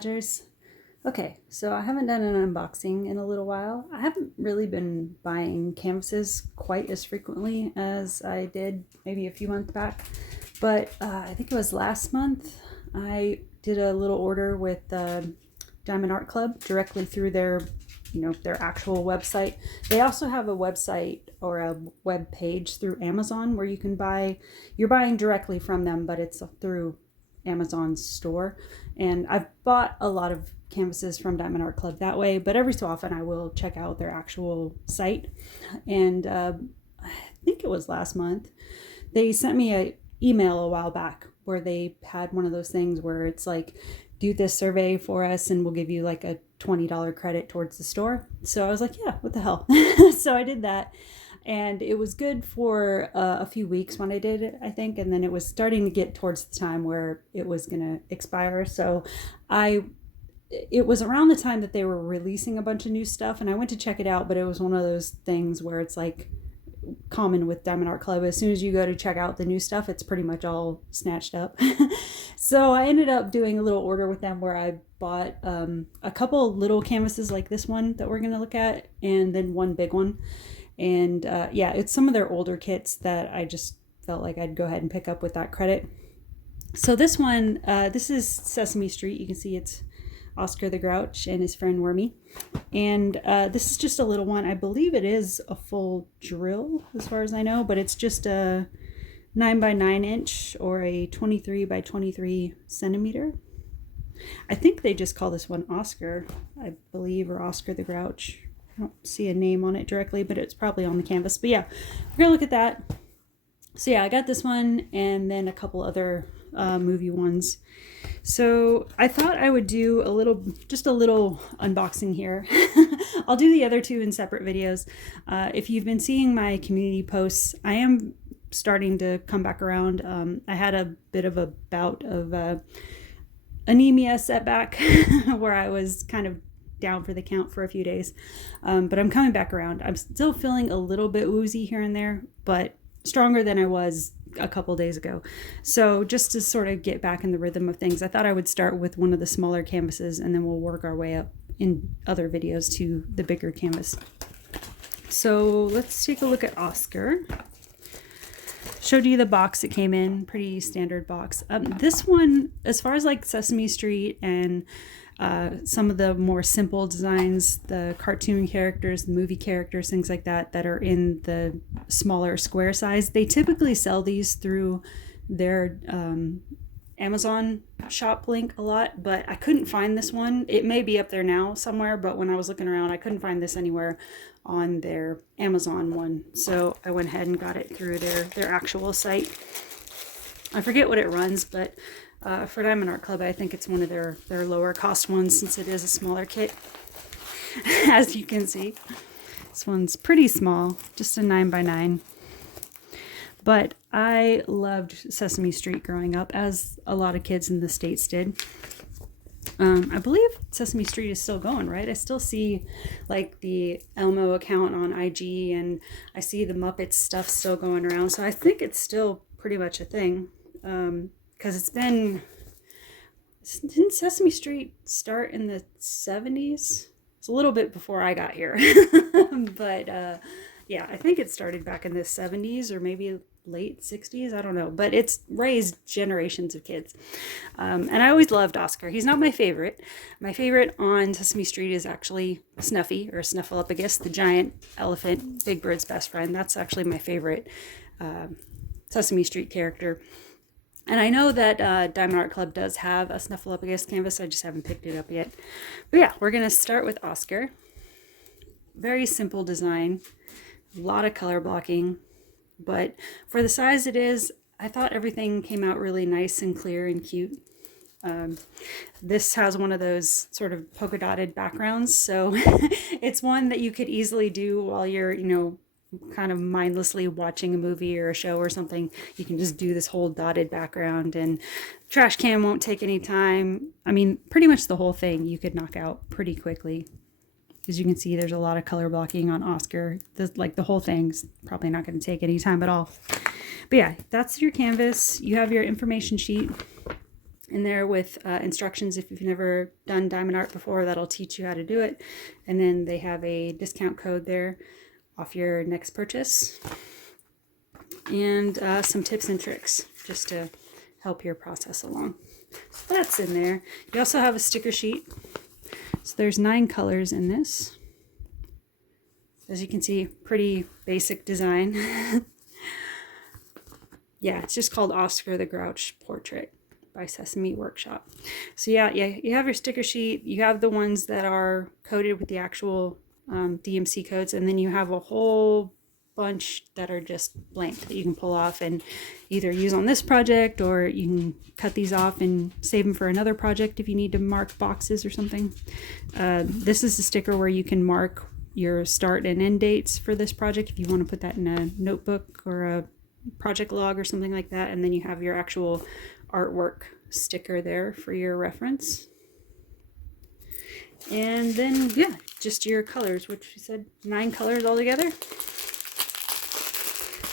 Badgers. Okay, so I haven't done an unboxing in a little while. I haven't really been buying canvases quite as frequently as I did maybe a few months back, but I think it was last month I did a little order with Diamond Art Club directly through their their actual website. They also have a website or a web page through Amazon where you can you're buying directly from them, but it's through Amazon's store. And I've bought a lot of canvases from Diamond Art Club that way, but every so often I will check out their actual site. And I think it was last month, they sent me an email a while back where they had one of those things where it's like, do this survey for us and we'll give you like a $20 credit towards the store. So I was like, yeah, what the hell? So I did that. And it was good for a few weeks when I did it, I think. And then it was starting to get towards the time where it was going to expire. So it was around the time that they were releasing a bunch of new stuff. And I went to check it out, but it was one of those things where it's like common with Diamond Art Club. As soon as you go to check out the new stuff, it's pretty much all snatched up. So I ended up doing a little order with them where I bought a couple little canvases like this one that we're going to look at, and then one big one. And yeah, it's some of their older kits that I just felt like I'd go ahead and pick up with that credit. So this one, this is Sesame Street. You can see it's Oscar the Grouch and his friend Wormy. And this is just a little one. I believe it is a full drill as far as I know, but it's just a 9x9 inch or a 23 by 23 centimeter. I think they just call this one Oscar, I believe, or Oscar the Grouch. I don't see a name on it directly, but it's probably on the canvas. But yeah, we're gonna look at that. So yeah, I got this one and then a couple other movie ones. So I thought I would do just a little unboxing here. I'll do the other two in separate videos. If you've been seeing my community posts, I am starting to come back around. I had a bit of a bout of anemia setback where I was kind of down for the count for a few days, but I'm coming back around. I'm still feeling a little bit woozy here and there, but stronger than I was a couple days ago. So just to sort of get back in the rhythm of things, I thought I would start with one of the smaller canvases and then we'll work our way up in other videos to the bigger canvas. So let's take a look at Oscar. Showed you the box it came in, pretty standard box. This one, as far as like Sesame Street and some of the more simple designs, the cartoon characters, the movie characters, things like that are in the smaller square size, they typically sell these through their Amazon shop link a lot, but I couldn't find this one. It may be up there now somewhere, but when I was looking around, I couldn't find this anywhere on their Amazon one. So I went ahead and got it through their actual site. I forget what it runs, but for Diamond Art Club, I think it's one of their lower cost ones since it is a smaller kit. As you can see, this one's pretty small, just a 9x9. But I loved Sesame Street growing up, as a lot of kids in the States did. I believe Sesame Street is still going, right? I still see like the Elmo account on IG, and I see the Muppets stuff still going around. So I think it's still pretty much a thing. Because didn't Sesame Street start in the 70s? It's a little bit before I got here. But yeah, I think it started back in the 70s or maybe late 60s. I don't know. But it's raised generations of kids. And I always loved Oscar. He's not my favorite. My favorite on Sesame Street is actually Snuffy, or Snuffleupagus, the giant elephant, Big Bird's best friend. That's actually my favorite Sesame Street character. And I know that Diamond Art Club does have a Snuffleupagus canvas. I just haven't picked it up yet. But yeah, we're going to start with Oscar. Very simple design. A lot of color blocking. But for the size it is, I thought everything came out really nice and clear and cute. This has one of those sort of polka dotted backgrounds. So it's one that you could easily do while you're, kind of mindlessly watching a movie or a show or something. You can just do this whole dotted background, and trash can won't take any time. I mean, pretty much the whole thing you could knock out pretty quickly. As you can see, there's a lot of color blocking on Oscar. The whole thing's probably not going to take any time at all. But yeah, that's your canvas. You have your information sheet. in there with instructions if you've never done diamond art before. That'll teach you how to do it. And then they have a discount code there off your next purchase, and some tips and tricks just to help your process along. So that's in there. You also have a sticker sheet. So there's 9 colors in this. As you can see, pretty basic design. Yeah, it's just called Oscar the Grouch Portrait by Sesame Workshop. So yeah, you have your sticker sheet. You have the ones that are coded with the actual DMC codes, and then you have a whole bunch that are just blank that you can pull off and either use on this project, or you can cut these off and save them for another project if you need to mark boxes or something. This is the sticker where you can mark your start and end dates for this project if you want to put that in a notebook or a project log or something like that. And then you have your actual artwork sticker there for your reference. And then, yeah, just your colors, which we said 9 colors altogether.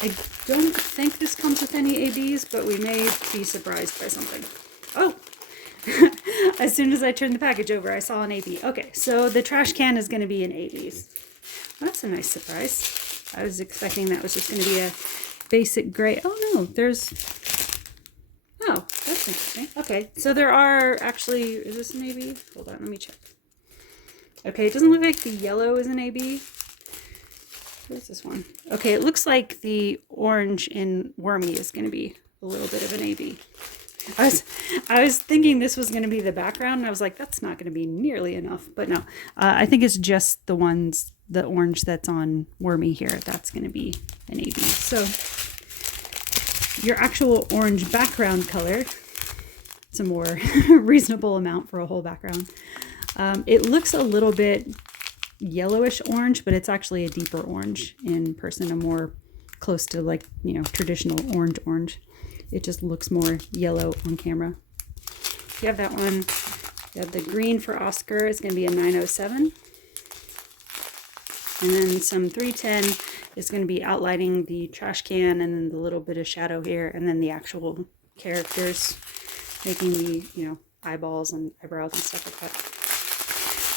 I don't think this comes with any ABs, but we may be surprised by something. Oh, as soon as I turned the package over, I saw an AB. Okay, so the trash can is going to be in ABs. That's a nice surprise. I was expecting that was just going to be a basic gray. Oh no, there's... Oh, that's interesting. Okay, so there are actually... Is this an AB? Hold on, let me check. Okay, it doesn't look like the yellow is an AB. Where's this one? Okay, it looks like the orange in Wormy is going to be a little bit of an AB. I was thinking this was going to be the background, and I was like, that's not going to be nearly enough. But no, I think it's just the orange that's on Wormy here. That's going to be an AB. So your actual orange background color, it's a more reasonable amount for a whole background. It looks a little bit yellowish orange, but it's actually a deeper orange in person, a more close to like, traditional orange. It just looks more yellow on camera. You have that one. You have the green for Oscar. It's going to be a 907. And then some 310 is going to be outlining the trash can, and then the little bit of shadow here, and then the actual characters making the, eyeballs and eyebrows and stuff like that.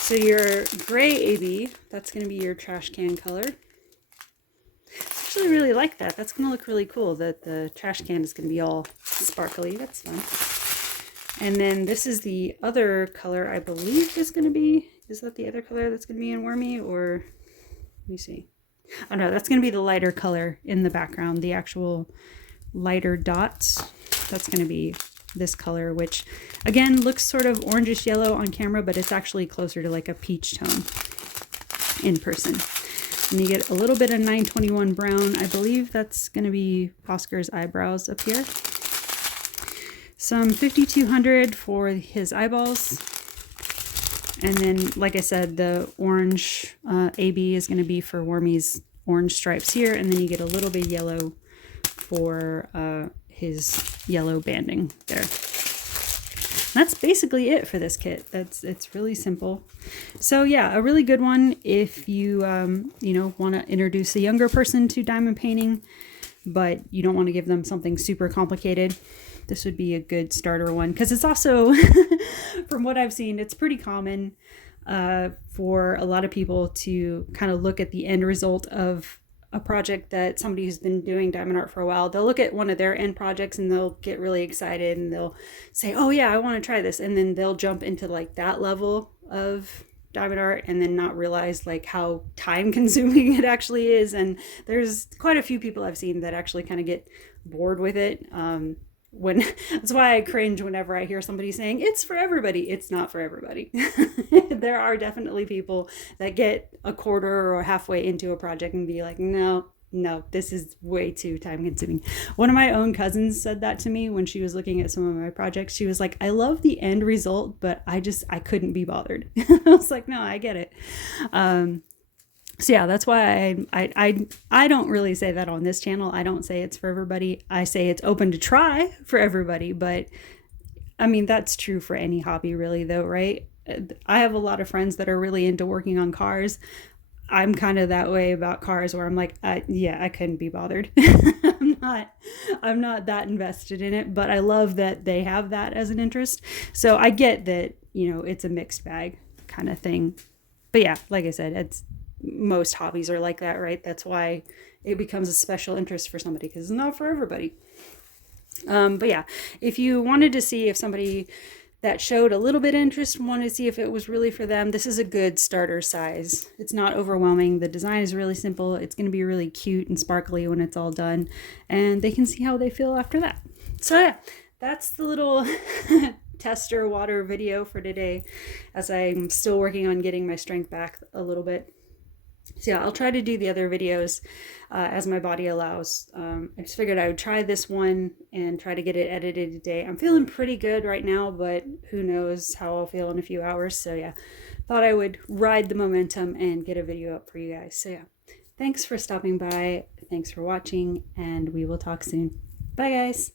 So your gray AB, that's going to be your trash can color. I actually really like that. That's going to look really cool, that the trash can is going to be all sparkly. That's fun. And then this is the other color, I believe is going to be, is that the other color that's going to be in Wormy, or let me see. Oh no, that's going to be the lighter color in the background, the actual lighter dots. That's going to be this color, which again looks sort of orangish yellow on camera, but it's actually closer to like a peach tone in person. And you get a little bit of 921 brown. I believe that's going to be Oscar's eyebrows up here. Some 5200 for his eyeballs. And then, like I said, the orange AB is going to be for Wormy's orange stripes here. And then you get a little bit yellow for his yellow banding there. That's basically it for this kit. It's really simple. So yeah, a really good one if you want to introduce a younger person to diamond painting, but you don't want to give them something super complicated. This would be a good starter one, because it's also, from what I've seen, it's pretty common for a lot of people to kind of look at the end result of a project that somebody who's been doing diamond art for a while. They'll look at one of their end projects and they'll get really excited and they'll say, oh yeah, I want to try this. And then they'll jump into like that level of diamond art and then not realize like how time consuming it actually is. And there's quite a few people I've seen that actually kind of get bored with it. That's why I cringe whenever I hear somebody saying it's for everybody. It's not for everybody. There are definitely people that get a quarter or halfway into a project and be like, no, this is way too time consuming. One of my own cousins said that to me when she was looking at some of my projects. She was like, I love the end result, but I couldn't be bothered. I was like, no, I get it. So yeah, that's why I don't really say that on this channel. I don't say it's for everybody. I say it's open to try for everybody, but I mean, that's true for any hobby really though, right? I have a lot of friends that are really into working on cars. I'm kind of that way about cars where I'm like, yeah, I couldn't be bothered. I'm not that invested in it, but I love that they have that as an interest. So I get that, you know, it's a mixed bag kind of thing. But yeah, like I said, it's most hobbies are like that, right? That's why it becomes a special interest for somebody, because it's not for everybody. But yeah, if you wanted to see if somebody that showed a little bit of interest wanted to see if it was really for them, this is a good starter size. It's not overwhelming. The design is really simple. It's going to be really cute and sparkly when it's all done, and they can see how they feel after that. So yeah, that's the little tester water video for today, as I'm still working on getting my strength back a little bit. So yeah, I'll try to do the other videos as my body allows. I just figured I would try this one and try to get it edited today. I'm feeling pretty good right now, but who knows how I'll feel in a few hours. So yeah, thought I would ride the momentum and get a video up for you guys. So yeah, thanks for stopping by. Thanks for watching, and we will talk soon. Bye, guys.